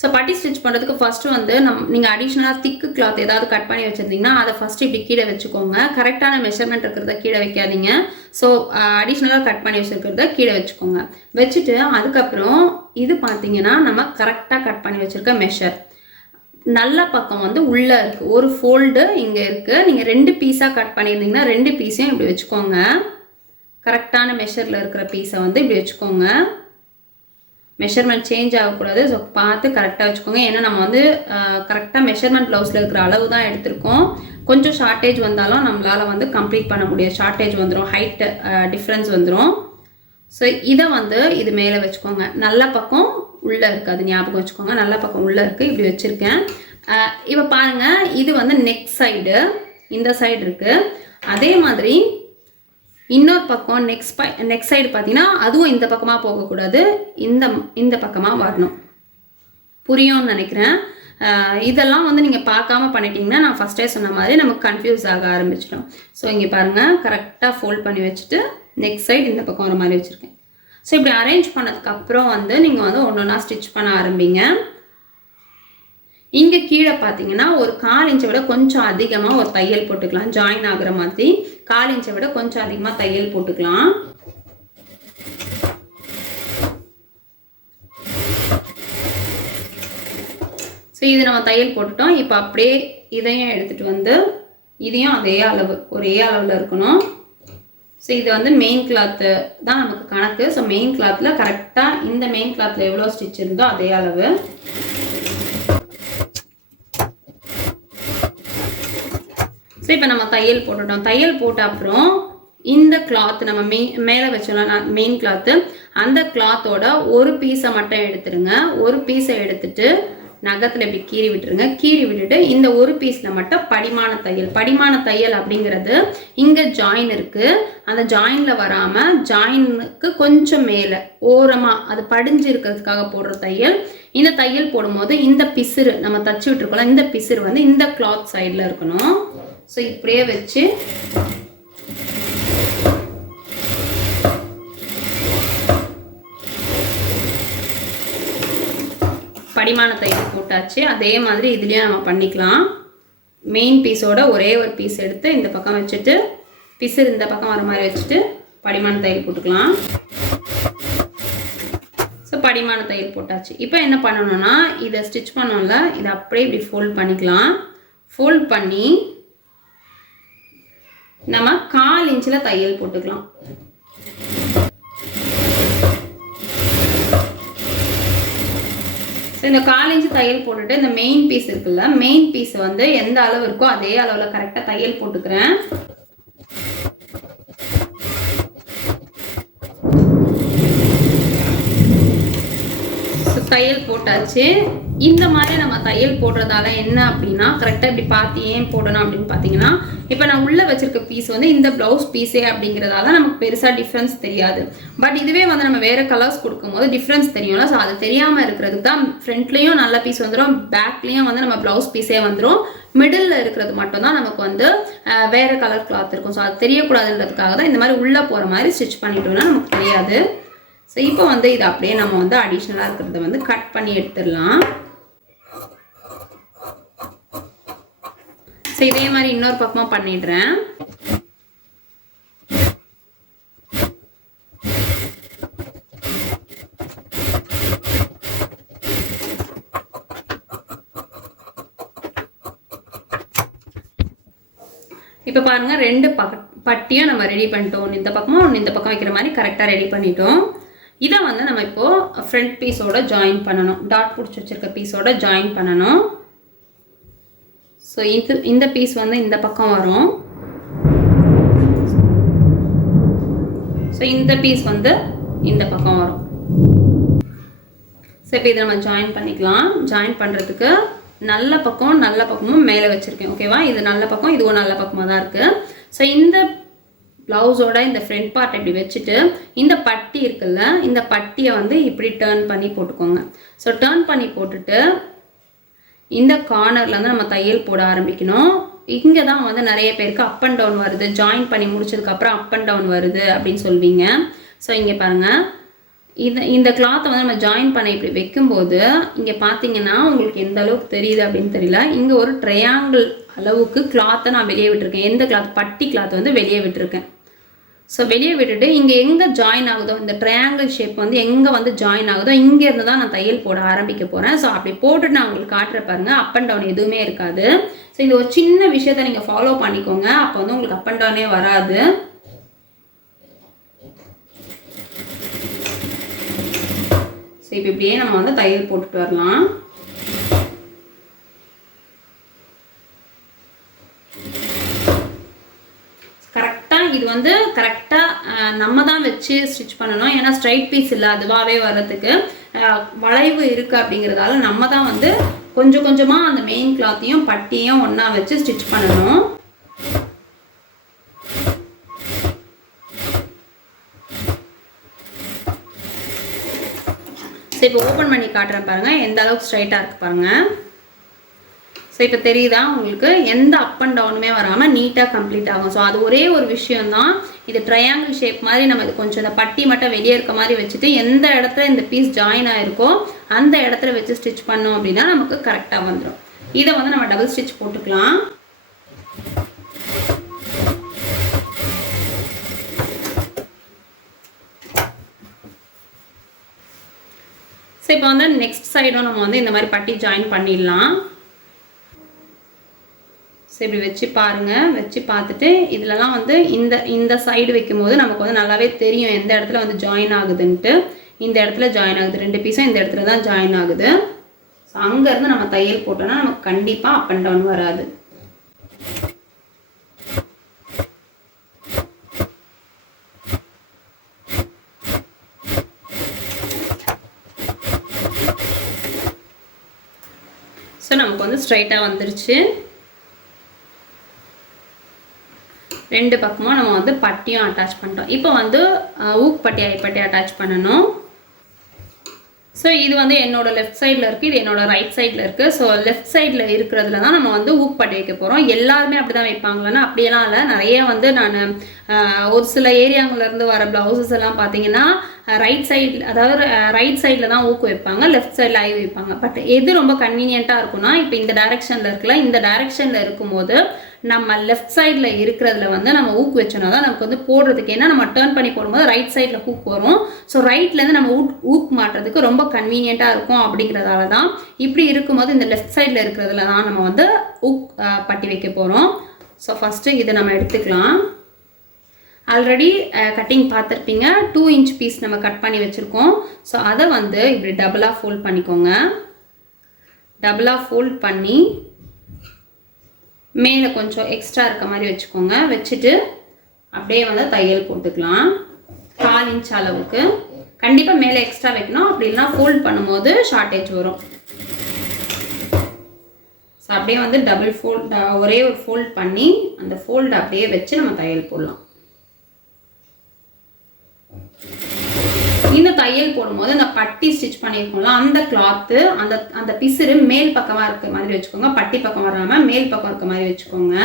So பட்டி stitch பண்ணுறதுக்கு first வந்து நீங்கள் அடிஷ்னலாக திக்கு கிளாத் ஏதாவது கட் பண்ணி வச்சுருந்தீங்கன்னா அதை ஃபஸ்ட்டு இப்படி கீழே வச்சுக்கோங்க. கரெக்டான மெஷர்மெண்ட் இருக்கிறத கீழே வைக்காதீங்க. ஸோ அடிஷ்னலாக கட் பண்ணி வச்சுருக்கிறத கீழே வச்சுக்கோங்க. வச்சுட்டு அதுக்கப்புறம் இது பார்த்தீங்கன்னா நம்ம கரெக்டாக கட் பண்ணி வச்சுருக்க மெஷர் நல்ல பக்கம் வந்து உள்ளே இருக்குது. ஒரு ஃபோல்டு இங்கே இருக்குது. நீங்கள் 2 பீஸாக கட் பண்ணியிருந்தீங்கன்னா 2 பீஸையும் இப்படி வச்சுக்கோங்க. கரெக்டான மெஷரில் இருக்கிற பீஸை வந்து இப்படி வச்சுக்கோங்க. மெஷர்மெண்ட் சேஞ்ச் ஆகக்கூடாது. ஸோ பார்த்து கரெக்டாக வச்சுக்கோங்க. ஏன்னா நம்ம வந்து கரெக்டாக மெஷர்மெண்ட் ப்ளவுஸில் இருக்கிற அளவு தான் எடுத்திருக்கோம். கொஞ்சம் ஷார்ட்டேஜ் வந்தாலும் நம்மளால் வந்து கம்ப்ளீட் பண்ண முடியாது. ஷார்ட்டேஜ் வந்துடும், ஹைட்டு டிஃப்ரென்ஸ் வந்துடும். ஸோ இதை வந்து இது மேலே வச்சுக்கோங்க. நல்ல பக்கம் உள்ளே இருக்குது, அது ஞாபகம் வச்சுக்கோங்க. நல்ல பக்கம் உள்ளே இருக்குது, இப்படி வச்சுருக்கேன். இப்போ பாருங்கள், இது வந்து நெக் சைடு, இந்த சைடு இருக்குது. அதே மாதிரி இன்னொரு பக்கம் நெக் சைடு பார்த்தீங்கன்னா அதுவும் இந்த பக்கமாக போகக்கூடாது, இந்த பக்கமாக வரணும். புரியும்னு நினைக்கிறேன். இதெல்லாம் வந்து நீங்கள் பார்க்காம பண்ணிட்டீங்கன்னா நான் ஃபஸ்ட்டே சொன்ன மாதிரி நமக்கு கன்ஃபியூஸ் ஆக ஆரம்பிச்சிடும். ஸோ இங்கே பாருங்கள், கரெக்டாக ஃபோல்ட் பண்ணி வச்சுட்டு நெக் சைடு இந்த பக்கம் வர மாதிரி வச்சுருக்கேன். ஸோ இப்படி அரேஞ்ச் பண்ணதுக்கப்புறம் வந்து நீங்கள் வந்து ஒன்று ஒன்றா ஸ்டிச் பண்ண ஆரம்பிங்க. இங்கே கீழே பார்த்தீங்கன்னா ஒரு 1/4 இன்ச்சை விட கொஞ்சம் அதிகமாக ஒரு தையல் போட்டுக்கலாம். ஜாயின் ஆகுற மாதிரி 1/4 இன்ச்சை விட கொஞ்சம் அதிகமாக தையல் போட்டுக்கலாம். ஸோ இது நம்ம தையல் போட்டுட்டோம். இப்போ அப்படியே இதையும் எடுத்துகிட்டு வந்து இதையும் அதே அளவு, ஒரே அளவில் இருக்கணும். ஸோ இது வந்து மெயின் கிளாத்து தான் நமக்கு கணக்கு. ஸோ மெயின் கிளாத்தில் கரெக்டாக இந்த மெயின் கிளாத்தில் எவ்வளோ ஸ்டிச் இருந்தோ அதே அளவு. ஸோ இப்போ நம்ம தையல் போட்டுட்டோம். தையல் போட்ட அப்புறம் இந்த கிளாத் நம்ம மேலே வச்சோம்னா மெயின் கிளாத்து, அந்த கிளாத்தோட ஒரு பீஸை மட்டும் எடுத்துருங்க. ஒரு பீஸை எடுத்துட்டு நகத்தில் இப்படி கீறி விட்டுருங்க. கீறி விட்டுட்டு இந்த ஒரு பீஸில் மட்டும் படிமான தையல். படிமான தையல் அப்படிங்கிறது இங்கே ஜாயின் இருக்குது, அந்த ஜாயினில் வராமல் ஜாயினுக்கு கொஞ்சம் மேலே ஓரமாக அது படிஞ்சு இருக்கிறதுக்காக போடுற தையல். இந்த தையல் போடும்போது இந்த பிசுறு நம்ம தச்சு விட்டுருக்கோம், இந்த பிசுறு வந்து இந்த கிளாத் சைடில் இருக்கணும். ஸோ இப்படியே வச்சு படிமான தையல் போட்டாச்சு. அதே மாதிரி இதுலேயும் நம்ம பண்ணிக்கலாம். மெயின் பீஸோட ஒரே ஒரு பீஸ் எடுத்து இந்த பக்கம் வச்சுட்டு பிசுறு இந்த பக்கம் வர மாதிரி வச்சுட்டு படிமான தையல் போட்டுக்கலாம். ஸோ படிமான தையல் போட்டாச்சு. இப்போ என்ன பண்ணணும்னா இதை ஸ்டிச் பண்ணோம்ல, இதை அப்படியே இப்படி ஃபோல்ட் பண்ணிக்கலாம். ஃபோல்ட் பண்ணி நம்ம 1/4 இன்ச்சில் தையல் போட்டுக்கலாம். ஸோ இந்த 1/4 இன்ச்சு தையல் போட்டுட்டு இந்த மெயின் பீஸ் இருக்குல்ல, மெயின் பீஸ் வந்து எந்த அளவு இருக்கோ அதே அளவில் கரெக்டாக தையல் போட்டுக்கிறேன். தையல் போட்டாச்சு. இந்த மாதிரி நம்ம தையல் போடுறதால என்ன அப்படின்னா கரெக்டாக இப்படி பார்த்து ஏன் போடணும் அப்படின்னு பார்த்தீங்கன்னா, இப்போ நான் உள்ளே வச்சிருக்க பீஸ் வந்து இந்த ப்ளவுஸ் பீஸே அப்படிங்கிறதால நமக்கு பெருசாக டிஃப்ரென்ஸ் தெரியாது. பட் இதுவே வந்து நம்ம வேறு கலர்ஸ் கொடுக்கும்போது டிஃப்ரென்ஸ் தெரியும்ல. ஸோ அது தெரியாமல் இருக்கிறதுக்கு தான் ஃப்ரண்ட்லேயும் நல்ல பீஸ் வந்துடும், பேக்லேயும் வந்து நம்ம ப்ளவுஸ் பீஸே வந்துடும். மிடில் இருக்கிறது மட்டும்தான் நமக்கு வந்து வேறு கலர் கிளாத் இருக்கும். ஸோ அது தெரியக்கூடாதுன்றதுக்காக தான் இந்த மாதிரி உள்ளே போகிற மாதிரி ஸ்டிச் பண்ணிட்டோம்னா நமக்கு தெரியாது. ஸோ இப்போ வந்து இது அப்படியே நம்ம வந்து அடிஷ்னலாக இருக்கிறத வந்து கட் பண்ணி எடுத்துடலாம். ஸோ இதே மாதிரி இன்னொரு பக்கமாக பண்ணிடுறேன். இப்போ பாருங்க, 2 பட்டியும் நம்ம ரெடி பண்ணிட்டோம். ஒன்று இந்த பக்கமும் ஒன்று இந்த பக்கம் வைக்கிற மாதிரி கரெக்டாக ரெடி பண்ணிட்டோம். இதை வந்து நம்ம இப்போது ஃப்ரண்ட் பீஸோட ஜாயின் பண்ணணும். டாட் பிடிச்சி வச்சுருக்க பீஸோட ஜாயின் பண்ணணும். ஸோ இந்த பீஸ் வந்து இந்த பக்கம் வரும். ஸோ இந்த பீஸ் வந்து இந்த பக்கம் வரும். ஸோ இப்போ இதை நம்ம ஜாயின் பண்ணிக்கலாம். ஜாயின் பண்ணுறதுக்கு நல்ல பக்கமும் மேலே வச்சுருக்கேன். ஓகேவா? இது நல்ல பக்கம், இதுவும் நல்ல பக்கமாக தான் இருக்குது. ஸோ இந்த ப்ளவுஸோட இந்த ஃப்ரண்ட் பார்ட் இப்படி வச்சுட்டு இந்த பட்டி இருக்குல்ல, இந்த பட்டியை வந்து இப்படி டேர்ன் பண்ணி போட்டுக்கோங்க. ஸோ டேர்ன் பண்ணி போட்டுட்டு இந்த கார்னரில் வந்து நம்ம தையல் போட ஆரம்பிக்கணும். இங்கே தான் வந்து நிறைய பேருக்கு அப் அண்ட் டவுன் வருது, ஜாயின் பண்ணி முடிச்சதுக்கப்புறம் அப் அண்ட் டவுன் வருது அப்படின்னு சொல்வீங்க. ஸோ இங்கே பாருங்கள், இந்த கிளாத்தை வந்து நம்ம ஜாயின் பண்ண இப்படி வைக்கும்போது இங்கே பார்த்தீங்கன்னா உங்களுக்கு எந்த அளவுக்கு தெரியுது அப்படின்னு தெரியல. இங்கே ஒரு ட்ரையாங்கிள் அளவுக்கு கிளாத்தை நான் வெளியே விட்டுருக்கேன். எந்த கிளாத்? பட்டி கிளாத் வந்து வெளியே விட்டுருக்கேன். ஸோ வெளியே விட்டுட்டு இங்கே எங்கே ஜாயின் ஆகுதோ, இந்த ட்ரையாங்கிள் ஷேப் வந்து எங்கே வந்து ஜாயின் ஆகுதோ இங்கேருந்து தான் நான் தையல் போட ஆரம்பிக்க போகிறேன். ஸோ அப்படி போட்டுட்டு நான் உங்களுக்கு காட்டுற பாருங்க, அப் அண்ட் டவுன் எதுவுமே இருக்காது. ஸோ இந்த ஒரு சின்ன விஷயத்தை நீங்கள் ஃபாலோ பண்ணிக்கோங்க, அப்போ வந்து உங்களுக்கு அப் அண்ட் டவுனே வராது. ஸோ இப்போ இப்படியே நம்ம வந்து தையல் போட்டுட்டு வரலாம். இது வந்து கரெக்டாக நம்ம தான் வச்சு ஸ்டிச் பண்ணணும். ஏன்னா ஸ்ட்ரைட் பீஸ் இல்லை, அதுவாகவே வர்றதுக்கு வளைவு இருக்குது அப்படிங்கிறதால நம்ம தான் வந்து கொஞ்சம் கொஞ்சமாக அந்த மெயின் கிளாத்தையும் பட்டியும் ஒன்றா வச்சு ஸ்டிச் பண்ணணும். ஸோ இப்போ ஓப்பன் பண்ணி காட்டுறேன் பாருங்கள், எந்த அளவுக்கு ஸ்ட்ரைட்டாக இருக்குது பாருங்கள். ஸோ இப்போ தெரியுதா உங்களுக்கு, எந்த அப் அண்ட் டவுனுமே வராமல் நீட்டாக கம்ப்ளீட் ஆகும். ஸோ அது ஒரே ஒரு விஷயம்தான், இது ட்ரையாங்கிள் ஷேப் மாதிரி நம்ம இது கொஞ்சம் இந்த பட்டி மட்டும் வெளியே இருக்க மாதிரி வச்சுட்டு எந்த இடத்துல இந்த பீஸ் ஜாயின் ஆகிருக்கோ அந்த இடத்துல வச்சு ஸ்டிச் பண்ணோம் அப்படின்னா நமக்கு கரெக்டாக வந்துடும். இதை வந்து நம்ம டபுள் ஸ்டிச் போட்டுக்கலாம். ஸோ இப்போ வந்து நெக்ஸ்ட் சைடும் நம்ம வந்து இந்த மாதிரி பட்டி ஜாயின் பண்ணிடலாம். ஸோ இப்படி வச்சு பாருங்கள், வச்சு பார்த்துட்டு இதிலலாம் வந்து இந்த சைடு வைக்கும்போது நமக்கு வந்து நல்லாவே தெரியும் எந்த இடத்துல வந்து ஜாயின் ஆகுதுன்ட்டு. இந்த இடத்துல ஜாயின் ஆகுது, 2 பீஸும் இந்த இடத்துல தான் ஜாயின் ஆகுது. ஸோ அங்கேருந்து நம்ம தையல் போட்டோம்னா நமக்கு கண்டிப்பாக அப் அண்ட் டவுன் வராது. ஸோ நமக்கு வந்து ஸ்ட்ரைட்டாக வந்துருச்சு. 2 பக்கமும் நம்ம வந்து பட்டியும் அட்டாச் பண்ணிட்டோம். இப்போ வந்து ஊக் பட்டி ஐப்பட்டி அட்டாச் பண்ணணும். ஸோ இது வந்து என்னோட லெஃப்ட் சைடில் இருக்குது, இது என்னோட ரைட் சைடில் இருக்குது. ஸோ லெஃப்ட் சைடில் இருக்கிறதுல தான் நம்ம வந்து ஊக் பட்டி வைக்க போகிறோம். எல்லாருமே அப்படி தான் வைப்பாங்களான்னா அப்படியெல்லாம் இல்லை. நிறைய வந்து நான் ஒரு சில ஏரியாங்கள்லேருந்து வர ப்ளவுசஸ் எல்லாம் பார்த்தீங்கன்னா ரைட் சைடில், அதாவது ரைட் சைடில் தான் ஊக்கு வைப்பாங்க, லெஃப்ட் சைடில் ஐ வைப்பாங்க. பட் எது ரொம்ப கன்வீனியண்ட்டாக இருக்குன்னா, இப்போ இந்த டைரெக்ஷனில் இருக்குல்ல, இந்த டைரெக்ஷனில் இருக்கும்போது நம்ம லெஃப்ட் சைடில் இருக்கிறதுல வந்து நம்ம ஊக்கு வச்சோன்னா தான் நமக்கு வந்து போடுறதுக்கு, ஏன்னா நம்ம டேர்ன் பண்ணி போடும்போது ரைட் சைடில் ஹூக் வரும். ஸோ ரைட்லேருந்து நம்ம ஊக் மாட்டுறதுக்கு ரொம்ப கன்வீனியண்ட்டாக இருக்கும். அப்படிங்கிறதால தான் இப்படி இருக்கும்போது இந்த லெஃப்ட் சைடில் இருக்கிறதுல தான் நம்ம வந்து ஊக் பட்டி வைக்க போகிறோம். ஸோ ஃபஸ்ட்டு இதை நம்ம எடுத்துக்கலாம். ஆல்ரெடி கட்டிங் பார்த்துருப்பீங்க, 2 இன்ச் பீஸ் நம்ம கட் பண்ணி வச்சுருக்கோம். ஸோ அதை வந்து இப்படி டபுளாக ஃபோல்ட் பண்ணிக்கோங்க. டபுளாக ஃபோல்ட் பண்ணி மேலே கொஞ்சம் எக்ஸ்ட்ரா இருக்க மாதிரி வச்சுக்கோங்க. வச்சுட்டு அப்படியே வந்து தையல் போட்டுக்கலாம். 4 இன்ச் அளவுக்கு கண்டிப்பாக மேலே எக்ஸ்ட்ரா வைக்கணும், அப்படி இல்லைனா ஃபோல்ட் பண்ணும்போது ஷார்ட்டேஜ் வரும். ஸோ அப்படியே வந்து டபுள் ஃபோல்ட், ஒரே ஒரு ஃபோல்ட் பண்ணி அந்த ஃபோல்ட் அப்படியே வச்சு நம்ம தையல் போடலாம். இந்த தையல் போடும்போது அந்த பட்டி ஸ்டிச் பண்ணியிருக்கோம்ல, அந்த கிளாத்து அந்த பிசுறு மேல் பக்கமாக இருக்க மாதிரி வச்சுக்கோங்க. பட்டி பக்கம் வராமல் மேல் பக்கம் இருக்க மாதிரி வச்சுக்கோங்க.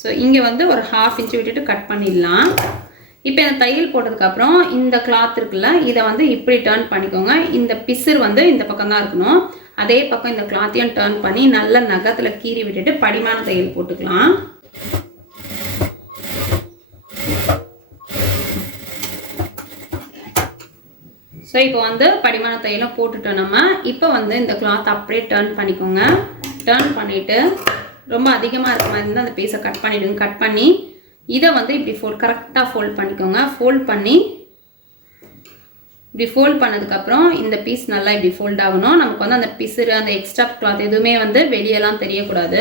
ஸோ இங்கே வந்து ஒரு 1/2 இன்ச் விட்டுட்டு கட் பண்ணிடலாம். இப்போ இந்த தையல் போட்டதுக்கப்புறம் இந்த கிளாத் இருக்குல்ல, இதை வந்து இப்படி டர்ன் பண்ணிக்கோங்க. இந்த பிசுறு வந்து இந்த பக்கம் தான் இருக்கணும். அதே பக்கம் இந்த கிளாத்தையும் டர்ன் பண்ணி நல்ல நகத்தில் கீறி விட்டுட்டு படிமான தையல் போட்டுக்கலாம். ஸோ இப்போ வந்து படிமான தையலும் போட்டுட்டோம் நம்ம. இப்போ வந்து இந்த கிளாத் அப்படியே டர்ன் பண்ணிக்கோங்க. டர்ன் பண்ணிவிட்டு ரொம்ப அதிகமாக இருக்க மாதிரி இருந்தால் அந்த பீஸை கட் பண்ணிவிடுங்க. கட் பண்ணி இதை வந்து இப்படி கரெக்டாக ஃபோல்ட் பண்ணிக்கோங்க. ஃபோல்ட் பண்ணி இப்படி ஃபோல்ட் பண்ணதுக்கப்புறம் இந்த பீஸ் நல்லா இப்படி ஃபோல்ட் ஆகணும். நமக்கு வந்து அந்த பிசுறு, அந்த எக்ஸ்ட்ரா கிளாத் எதுவுமே வந்து வெளியெல்லாம் தெரியக்கூடாது.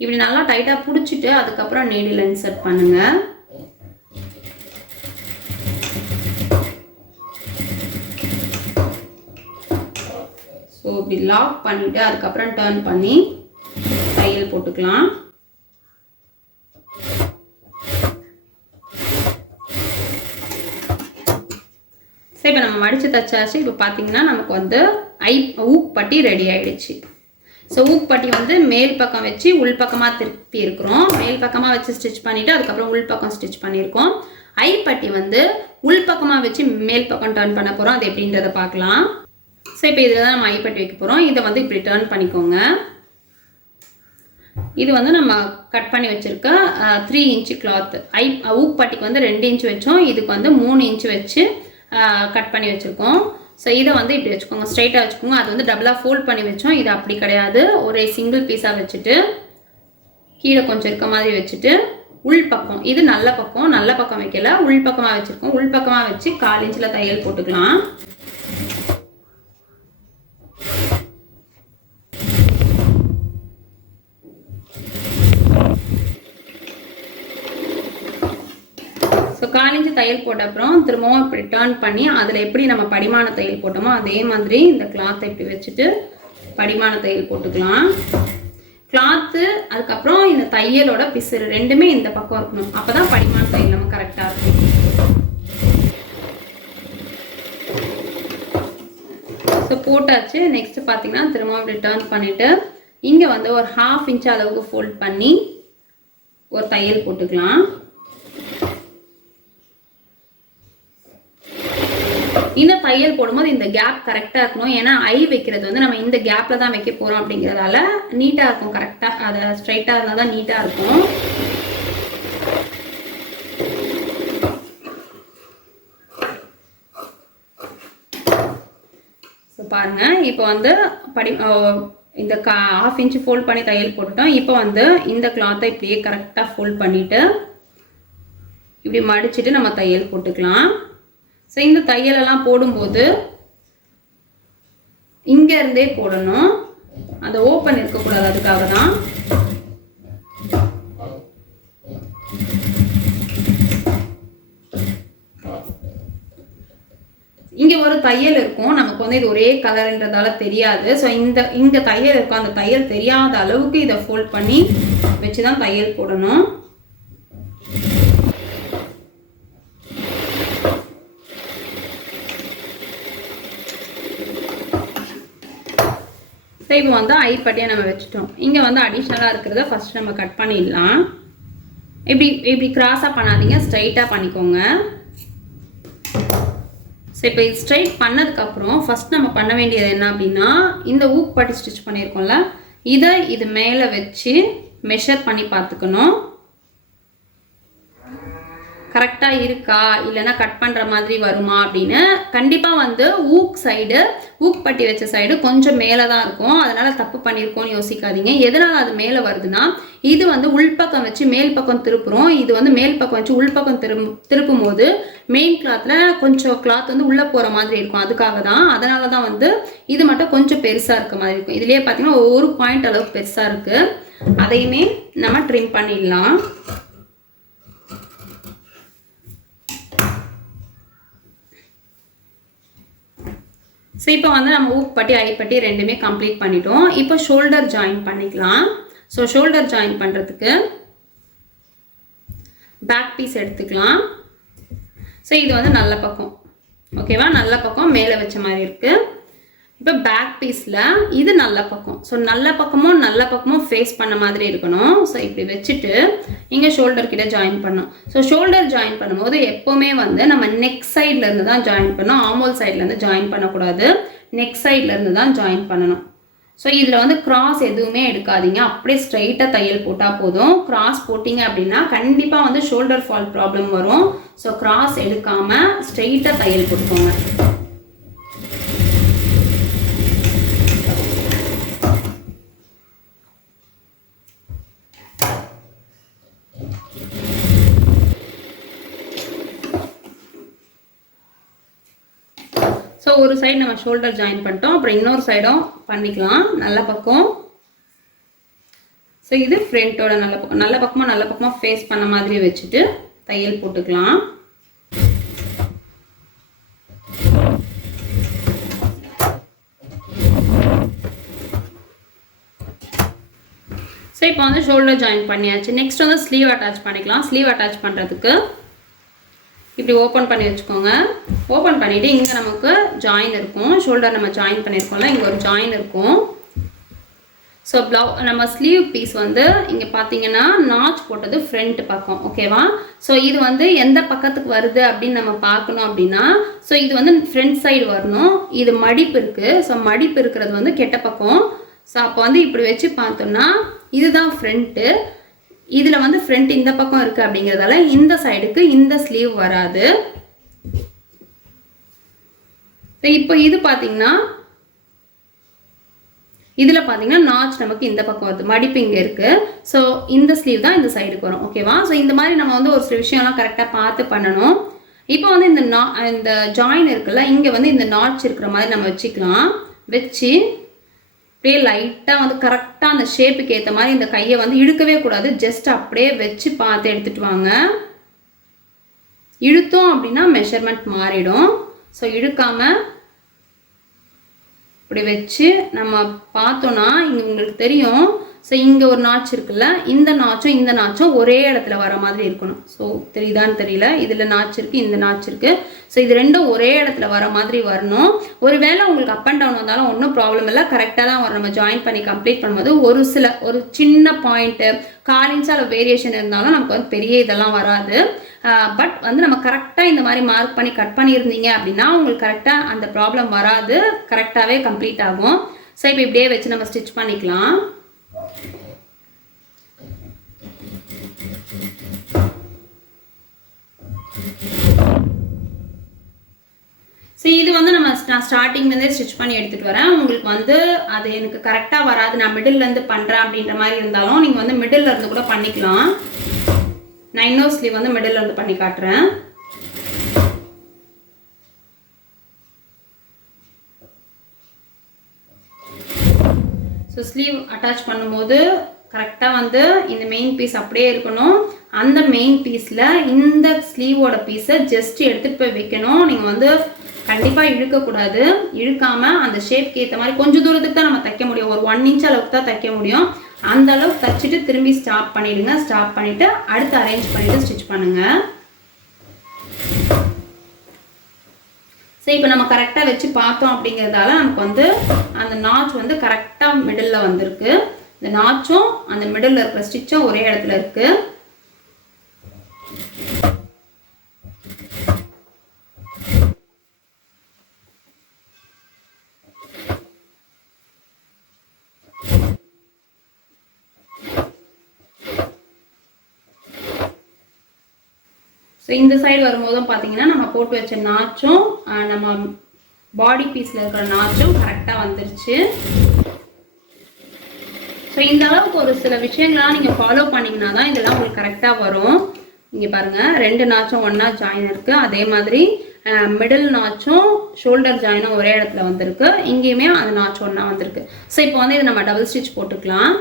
இப்படி நல்லா டைட்டாக பிடிச்சிட்டு அதுக்கப்புறம் நீடில் இன்சர்ட் பண்ணுங்கள். ஸோ இப்படி லாக் பண்ணிவிட்டு அதுக்கப்புறம் டர்ன் பண்ணி தையல் போட்டுக்கலாம். ஸோ இப்போ நம்ம மடித்து தைச்சாச்சு. இப்போ பார்த்தீங்கன்னா நமக்கு வந்து ஊக் பட்டி ரெடி ஆகிடுச்சு. ஸோ ஊக் பட்டி வந்து மேல் பக்கம் வச்சு உள் பக்கமாக திருப்பி இருக்கிறோம். மேல் பக்கமாக வச்சு ஸ்டிச் பண்ணிவிட்டு அதுக்கப்புறம் உள் பக்கம் ஸ்டிச் பண்ணியிருக்கோம். ஐ பட்டி வந்து உள் பக்கமாக வச்சு மேல் பக்கம் டர்ன் பண்ண போகிறோம். அது எப்படின்றத பார்க்கலாம். ஸோ இப்போ இதில் தான் நம்ம ஐ பட்டி வைக்க போகிறோம். இதை வந்து இப்படி டர்ன் பண்ணிக்கோங்க. இது வந்து நம்ம கட் பண்ணி வச்சுருக்க 3 இன்ச்சு கிளாத். ஊக் பட்டிக்கு வந்து 2 இன்ச்சு வச்சோம். இதுக்கு வந்து 3 இன்ச்சு வச்சு கட் பண்ணி வச்சுருக்கோம். ஸோ இதை வந்து இப்படி வச்சுக்கோங்க, ஸ்ட்ரைட்டாக வச்சுக்கோங்க. அது வந்து டபுளாக ஃபோல்ட் பண்ணி வச்சோம். இது அப்படி கிடையாது, ஒரே சிங்கிள் பீஸாக வச்சுட்டு கீழே கொஞ்சம் இருக்க மாதிரி வச்சுட்டு உள் பக்கம், இது நல்ல பக்கம் வைக்கல, உள் பக்கமாக வச்சுருக்கோம். உள் பக்கமாக வச்சு 1/4 இன்ச்சில் தையல் போட்டுக்கலாம். ஸோ 1/4 இன்ச்சு தையல் போட்ட அப்புறம் திரும்பவும் இப்படி டர்ன் பண்ணி அதில் எப்படி நம்ம படிமான தையல் போட்டோமோ அதே மாதிரி இந்த கிளாத்தை இப்படி வச்சுட்டு படிமான தையல் போட்டுக்கலாம். கிளாத்து அதுக்கப்புறம் இந்த தையலோட பிசுறு ரெண்டுமே இந்த பக்கம் இருக்கணும். அப்போ தான் படிமான தையல் நம்ம கரெக்டாக இருக்கும். ஸோ போட்டாச்சு. நெக்ஸ்ட் பார்த்தீங்கன்னா திரும்பவும் இப்படி டர்ன் பண்ணிவிட்டு இங்கே வந்து ஒரு 1/2 இன்ச் அளவுக்கு ஃபோல்ட் பண்ணி ஒரு தையல் போட்டுக்கலாம். இந்த தையல் போடும்போது இந்த கேப் கரெக்டாக இருக்கணும். ஏன்னா ஐ வைக்கிறது வந்து நம்ம இந்த கேப்பில் தான் வைக்க போகிறோம் அப்படிங்கிறதால நீட்டாக இருக்கும். கரெக்டாக அதை ஸ்ட்ரைட்டாக இருந்தால் தான் நீட்டாக இருக்கும். ஸோ பாருங்கள், இப்போ வந்து இந்த 1/2 இன்ச்சு ஃபோல்ட் பண்ணி தையல் போட்டுட்டோம். இப்போ வந்து இந்த கிளாத்தை இப்படியே கரெக்டாக ஃபோல்ட் பண்ணிவிட்டு இப்படி மடிச்சுட்டு நம்ம தையல் போட்டுக்கலாம். ஸோ இந்த தையலெல்லாம் போடும்போது இங்கேருந்தே போடணும், அந்த ஓப்பன் இருக்கக்கூடாது. அதுக்காக தான். இங்கே ஒரு தையல் இருக்கும், நமக்கு வந்து இது ஒரே கலர்ன்றதால தெரியாது. ஸோ இந்த தையல் இருக்கும், அந்த தையல் தெரியாத அளவுக்கு இதை ஃபோல்ட் பண்ணி வச்சு தான் தையல் போடணும். இப்போ வந்து ஐ பட்டியை நம்ம வச்சுட்டோம். இங்கே வந்து அடிஷ்னலாக இருக்கிறத ஃபஸ்ட் நம்ம கட் பண்ணிடலாம். இப்படி கிராஸாக பண்ணாதீங்க, ஸ்ட்ரைட்டாக பண்ணிக்கோங்க. ஸோ இப்போ இது ஸ்ட்ரைட் பண்ணதுக்கப்புறம் ஃபஸ்ட் நம்ம பண்ண வேண்டியது என்ன அப்படின்னா, இந்த ஊக் பட்டி ஸ்டிச் பண்ணியிருக்கோம்ல, இதை இது மேலே வச்சு மெஷர் பண்ணி பார்த்துக்கணும். கரெக்டாக இருக்கா இல்லைன்னா கட் பண்ணுற மாதிரி வருமா அப்படின்னு. கண்டிப்பாக வந்து ஊக் பட்டி வச்ச சைடு கொஞ்சம் மேலே தான் இருக்கும், அதனால் தப்பு பண்ணியிருக்கோன்னு யோசிக்காதீங்க. எதனால் அது மேலே வருதுன்னா, இது வந்து உள்பக்கம் வச்சு மேல் பக்கம் திருப்புறோம். இது வந்து மேல் பக்கம் வச்சு உள்பக்கம் திருப்பும் போது மெயின் கிளாத்தில் கொஞ்சம் கிளாத் வந்து உள்ளே போகிற மாதிரி இருக்கும். அதுக்காக தான், அதனால தான் வந்து இது மட்டும் கொஞ்சம் பெருசாக இருக்க மாதிரி இருக்கும். இதுலேயே பார்த்தீங்கன்னா ஒரு பாயிண்ட் அளவுக்கு பெருசாக இருக்குது. அதையுமே நம்ம ட்ரிம் பண்ணிடலாம். ஸோ இப்போ வந்து நம்ம ஊக் பட்டி ஐ பட்டி ரெண்டுமே கம்ப்ளீட் பண்ணிட்டோம். இப்போ ஷோல்டர் ஜாயின் பண்ணிக்கலாம். ஸோ ஷோல்டர் ஜாயின் பண்ணுறதுக்கு பேக் பீஸ் எடுத்துக்கலாம். ஸோ இது வந்து நல்ல பக்கம், ஓகேவா, நல்ல பக்கம் மேலே வச்ச மாதிரி இருக்குது. இப்போ பேக் பீஸில் இது நல்ல பக்கம். ஸோ நல்ல பக்கமும் ஃபேஸ் பண்ண மாதிரி இருக்கணும். ஸோ இப்படி வச்சுட்டு இங்கே ஷோல்டர் கிட்ட ஜாயின் பண்ணணும். ஸோ ஷோல்டர் ஜாயின் பண்ணும்போது எப்போவுமே வந்து நம்ம நெக் சைட்லேருந்து தான் ஜாயின் பண்ணணும், ஆமோல் சைட்லேருந்து ஜாயின் பண்ணக்கூடாது. நெக் சைட்லேருந்து தான் ஜாயின் பண்ணணும். ஸோ இதில் வந்து கிராஸ் எதுவுமே எடுக்காதீங்க, அப்படியே ஸ்ட்ரைட்டாக தையல் போட்டால் போதும். கிராஸ் போட்டிங்க அப்படின்னா கண்டிப்பாக வந்து ஷோல்டர் ஃபால் ப்ராப்ளம் வரும். ஸோ கிராஸ் எடுக்காமல் ஸ்ட்ரைட்டாக தையல் போட்டுக்கோங்க. ஸோ ஒரு சைடு நம்ம ஷோல்டர் ஜாயின் பண்ணிட்டோம், அப்புறம் இன்னொரு சைடும் பண்ணிக்கலாம் நல்ல பக்கம். ஸோ இது ஃப்ரண்ட்டோட நல்ல பக்கமாக ஃபேஸ் பண்ண மாதிரி வச்சுட்டு தையல் போட்டுக்கலாம். ஸோ இப்போ வந்து ஷோல்டர் ஜாயின் பண்ணியாச்சு. நெக்ஸ்ட் வந்து ஸ்லீவ் அட்டாச் பண்ணிக்கலாம். ஸ்லீவ் அட்டாச் பண்ணுறதுக்கு இப்படி ஓப்பன் பண்ணி வச்சுக்கோங்க. ஓப்பன் பண்ணிவிட்டு இங்கே நமக்கு ஜாயின் இருக்கும், ஷோல்டர் நம்ம ஜாயின் பண்ணியிருக்கோம்ல, இங்கே ஒரு ஜாயின் இருக்கும். ஸோ நம்ம ஸ்லீவ் பீஸ் வந்து இங்கே பார்த்தீங்கன்னா நாச் போட்டது ஃப்ரண்ட் பக்கம், ஓகேவா? ஸோ இது வந்து எந்த பக்கத்துக்கு வருது அப்படின்னு நம்ம பார்க்கணும் அப்படின்னா, ஸோ இது வந்து ஃப்ரண்ட் சைடு வரணும். இது மடிப்பு இருக்குது. ஸோ மடிப்பு இருக்கிறது வந்து கெட்ட பக்கம். ஸோ அப்போ வந்து இப்படி வச்சு பார்த்தோம்னா இதுதான் ஃப்ரண்ட்டு. இதில் வந்து ஃப்ரண்ட் இந்த பக்கம் இருக்குது அப்படிங்கிறதால இந்த சைடுக்கு இந்த ஸ்லீவ் வராது. இப்போ இது பார்த்தீங்கன்னா இதில் பார்த்தீங்கன்னா நாச் நமக்கு இந்த பக்கம் வருது, மடிப்பு இங்கே இருக்குது. ஸோ இந்த ஸ்லீவ் தான் இந்த சைடுக்கு வரும், ஓகேவா? ஸோ இந்த மாதிரி நம்ம வந்து ஒரு சில விஷயம்லாம் கரெக்டாக பார்த்து பண்ணணும். இப்போ வந்து இந்த ஜாயின் இருக்குல்ல, இங்கே வந்து இந்த நாச் இருக்கிற மாதிரி நம்ம வச்சுக்கலாம். வச்சு அப்படியே லைட்டாக வந்து கரெக்டாக அந்த ஷேப்புக்கு ஏற்ற மாதிரி இந்த கையை வந்து இழுக்கவே கூடாது. ஜஸ்ட் அப்படியே வச்சு பார்த்து எடுத்துகிட்டு வாங்க. இழுத்தோம் அப்படின்னா மெஷர்மெண்ட் மாறிடும். ஸோ இழுக்காமல் இப்படி வச்சு நம்ம பார்த்தோன்னா இங்கே உங்களுக்கு தெரியும். ஸோ இங்கே ஒரு நாச் இருக்குல்ல, இந்த நாச்சும் ஒரே இடத்துல வர மாதிரி இருக்கணும். ஸோ தெரியுதான்னு தெரியல, இதில் நாச் இருக்குது, இந்த நாச் இருக்குது. ஸோ இது ரெண்டும் ஒரே இடத்துல வர மாதிரி வரணும். ஒருவேளை உங்களுக்கு அப் அண்ட் டவுன் வந்தாலும் ஒன்றும் ப்ராப்ளம் இல்லை, கரெக்டாக தான் வரும். நம்ம ஜாயின் பண்ணி கம்ப்ளீட் பண்ணும்போது ஒரு சின்ன பாயிண்ட்டு 1/4 இன்ச்சால வேரியேஷன் இருந்தாலும் நமக்கு வந்து பெரிய இதெல்லாம் வராது. பட் வந்து நம்ம கரெக்டாக இந்த மாதிரி மார்க் பண்ணி கட் பண்ணியிருந்தீங்க அப்படின்னா உங்களுக்கு கரெக்டாக அந்த ப்ராப்ளம் வராது, கரெக்டாகவே கம்ப்ளீட் ஆகும். ஸோ இப்போ இப்படியே வச்சு நம்ம ஸ்டிச் பண்ணிக்கலாம். ஸோ இது வந்து நான் ஸ்டார்டிங்லேருந்தே ஸ்டிச் பண்ணி எடுத்துகிட்டு வரேன். உங்களுக்கு வந்து அது எனக்கு கரெக்டாக வராது, நான் மிடில்லேருந்து பண்ணுறேன் அப்படின்ற மாதிரி இருந்தாலும் நீங்கள் வந்து மிடில் இருந்து கூட பண்ணிக்கலாம். நான் இன்னொரு ஸ்லீவ் வந்து மிடில் இருந்து பண்ணி காட்டுறேன். ஸோ ஸ்லீவ் அட்டாச் பண்ணும்போது கரெக்டாக வந்து இந்த மெயின் பீஸ் அப்படியே இருக்கணும். அந்த மெயின் பீஸில் இந்த ஸ்லீவோட பீஸை ஜஸ்ட் எடுத்துகிட்டு போய் வைக்கணும். நீங்கள் வந்து கண்டிப்பாக இழுக்கக்கூடாது. இழுக்காமல் அந்த ஷேப்க்கு ஏற்ற மாதிரி கொஞ்சம் தூரத்துக்கு தான் நம்ம தைக்க முடியும். ஒரு 1 இன்ச் அளவுக்கு தான் தைக்க முடியும். அந்த அளவுக்கு தைச்சிட்டு திரும்பி ஸ்டாப் பண்ணிவிடுங்க. ஸ்டாப் பண்ணிவிட்டு அடுத்து அரேஞ்ச் பண்ணிவிட்டு ஸ்டிச் பண்ணுங்கள். சரி, இப்போ நம்ம கரெக்டாக வச்சு பார்த்தோம் அப்படிங்கிறதால நமக்கு வந்து அந்த நாச் வந்து கரெக்டாக மிடில் வந்திருக்கு. இந்த நாச்சும் அந்த மிடில் இருக்கிற ஸ்டிச்சும் ஒரே இடத்துல இருக்குது. ஸோ இந்த சைடு வரும்போதும் பார்த்தீங்கன்னா நம்ம போட்டு வச்ச நாச்சும் நம்ம பாடி பீஸில் இருக்கிற நாச்சும் கரெக்டாக வந்துருச்சு. ஸோ இந்த அளவுக்கு ஒரு சில விஷயங்கள்லாம் நீங்கள் ஃபாலோ பண்ணிங்கன்னா தான் இதெல்லாம் உங்களுக்கு கரெக்டாக வரும். இங்கே பாருங்கள், 2 நாச்சும் ஒன்றா ஜாயின் இருக்குது. அதே மாதிரி மிடில் நாச்சும் ஷோல்டர் ஜாயினும் ஒரே இடத்துல வந்திருக்கு. இங்கேயுமே அந்த நாச்சும் ஒன்றா வந்திருக்கு. ஸோ இப்போ வந்து இதை நம்ம டபுள் ஸ்டிச் போட்டுக்கலாம்.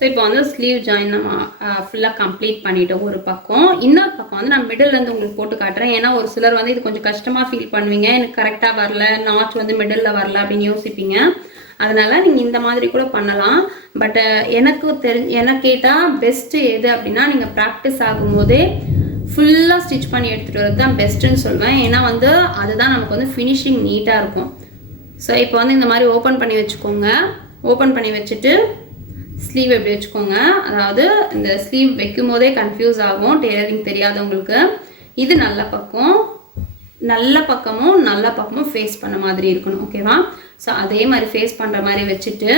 ஸோ இப்போ வந்து ஸ்லீவ் ஜாயின் நம்ம ஃபுல்லாக கம்ப்ளீட் பண்ணிவிட்டோம் ஒரு பக்கம். இன்னொரு பக்கம் வந்து நான் மிடில்லேருந்து உங்களுக்கு போட்டு காட்டுறேன். ஏன்னா ஒரு சிலர் வந்து இது கொஞ்சம் கஷ்டமாக ஃபீல் பண்ணுவீங்க, எனக்கு கரெக்டாக வரல, நாச் வந்து மிடில் வரல அப்படின்னு யோசிப்பீங்க. அதனால் நீங்கள் இந்த மாதிரி கூட பண்ணலாம். பட் எனக்கு கேட்டால் பெஸ்ட்டு எது அப்படின்னா, நீங்கள் ப்ராக்டிஸ் ஆகும்போதே ஃபுல்லாக ஸ்டிச் பண்ணி எடுத்துகிட்டு வரது தான் பெஸ்ட்டுன்னு சொல்லுவேன். ஏன்னா வந்து அதுதான் நமக்கு வந்து ஃபினிஷிங் நீட்டாக இருக்கும். ஸோ இப்போ வந்து இந்த மாதிரி ஓப்பன் பண்ணி வச்சுக்கோங்க. ஓப்பன் பண்ணி வச்சுட்டு ஸ்லீவ் எப்படி வச்சுக்கோங்க. அதாவது இந்த ஸ்லீவ் வைக்கும் போதே கன்ஃபியூஸ் ஆகும் டெய்லரிங் தெரியாதவங்களுக்கு. இது நல்ல பக்கமும் ஃபேஸ் பண்ண மாதிரி இருக்கணும், ஓகேவா? ஸோ அதே மாதிரி ஃபேஸ் பண்ணுற மாதிரி வச்சுட்டு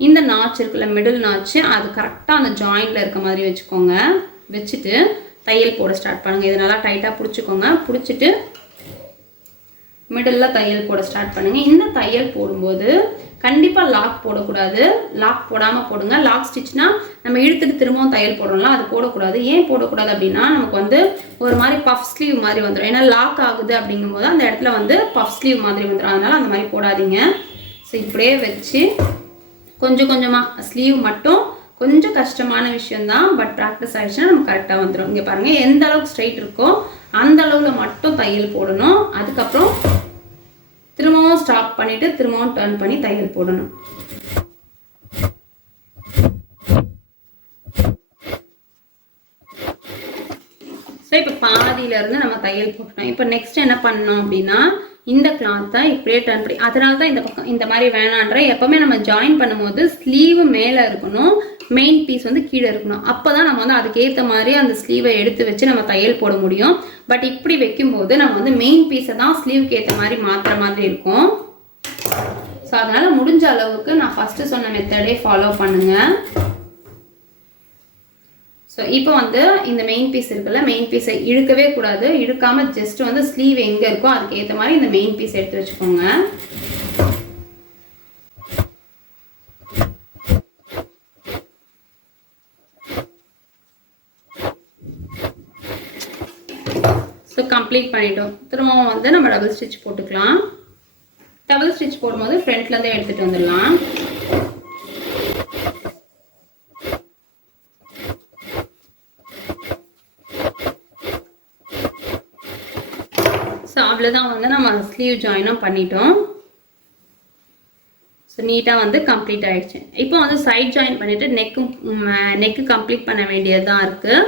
இந்த நாச் இருக்குல்ல, மிடில் நாச்சு, அது கரெக்டாக அந்த ஜாயிண்டில் இருக்க மாதிரி வச்சுக்கோங்க. வச்சுட்டு தையல் போட ஸ்டார்ட் பண்ணுங்கள். இது நல்லா டைட்டாக பிடிச்சிக்கோங்க. பிடிச்சிட்டு மிடில் தையல் போட ஸ்டார்ட் பண்ணுங்கள். இந்த தையல் போடும்போது கண்டிப்பாக லாக் போடக்கூடாது. லாக் போடாமல் போடுங்க. லாக் ஸ்டிச்னா நம்ம இழுத்துட்டு திரும்பவும் தையல் போடுறோம்ல, அது போடக்கூடாது. ஏன் போடக்கூடாது அப்படின்னா, நமக்கு வந்து ஒரு மாதிரி பஃப் ஸ்லீவ் மாதிரி வந்துடும். ஏன்னா லாக் ஆகுது அப்படிங்கும்போது அந்த இடத்துல வந்து பஃப் ஸ்லீவ் மாதிரி வந்துடும். அதனால் அந்த மாதிரி போடாதீங்க. ஸோ இப்படியே வச்சு கொஞ்சம் கொஞ்சமாக ஸ்லீவ் மட்டும் கொஞ்சம் கஷ்டமான விஷயம்தான். பட் ப்ராக்டிஸ் ஆகிடுச்சுன்னா நம்ம கரெக்டாக வந்துடும். இங்கே பாருங்கள், எந்த அளவுக்கு ஸ்ட்ரைட் இருக்கோ அந்த அளவில் மட்டும் தையல் போடணும். அதுக்கப்புறம் திரும்பவும் ஸ்டாப் பண்ணிவிட்டு திரும்பவும் டர்ன் பண்ணி தையல் போடணும். ஸோ இப்போ பாதியிலேருந்து நம்ம தையல் போட்டோம். இப்போ நெக்ஸ்ட் என்ன பண்ணணும் அப்படின்னா இந்த கிளாத்தை இப்படியே டர்ன் பண்ணி, அதனால தான் இந்த பக்கம் இந்த மாதிரி வேணான்ற. எப்போவுமே நம்ம ஜாயின் பண்ணும்போது ஸ்லீவு மேலே இருக்கணும், மெயின் பீஸ் வந்து கீழே இருக்கணும். அப்போ தான் நம்ம வந்து அதுக்கேற்ற மாதிரி அந்த ஸ்லீவை எடுத்து வச்சு நம்ம தையல் போட முடியும். பட் இப்படி வைக்கும்போது நம்ம வந்து மெயின் பீஸை தான் ஸ்லீவுக்கு ஏற்ற மாதிரி மாற்றுற மாதிரி இருக்கும். ஸோ அதனால் முடிஞ்ச அளவுக்கு நான் ஃபஸ்ட்டு சொன்ன மெத்தடே ஃபாலோ பண்ணுங்கள். ஸோ இப்போ வந்து இந்த மெயின் பீஸ் இருக்குல்ல, மெயின் பீஸை இழுக்கவே கூடாது. இழுக்காமல் ஜஸ்ட் வந்து ஸ்லீவ் எங்கே இருக்கோ அதுக்கு ஏற்ற மாதிரி இந்த மெயின் பீஸ் எடுத்து வச்சுக்கோங்க. ஸோ கம்ப்ளீட் பண்ணிட்டோம். திரும்பவும் வந்து நம்ம டபுள் ஸ்டிச் போட்டுக்கலாம். டபுள் ஸ்டிச் போடும்போது ஃப்ரண்ட்லேருந்தே எடுத்துகிட்டு வந்துடலாம். ஸோ அவ்வளோதான் வந்து நம்ம ஸ்லீவ் ஜாயினும் பண்ணிட்டோம். ஸோ நீட்டாக வந்து கம்ப்ளீட் ஆகிடுச்சு. இப்போ வந்து சைட் ஜாயின் பண்ணிவிட்டு நெக்கு கம்ப்ளீட் பண்ண வேண்டியது தான் இருக்குது.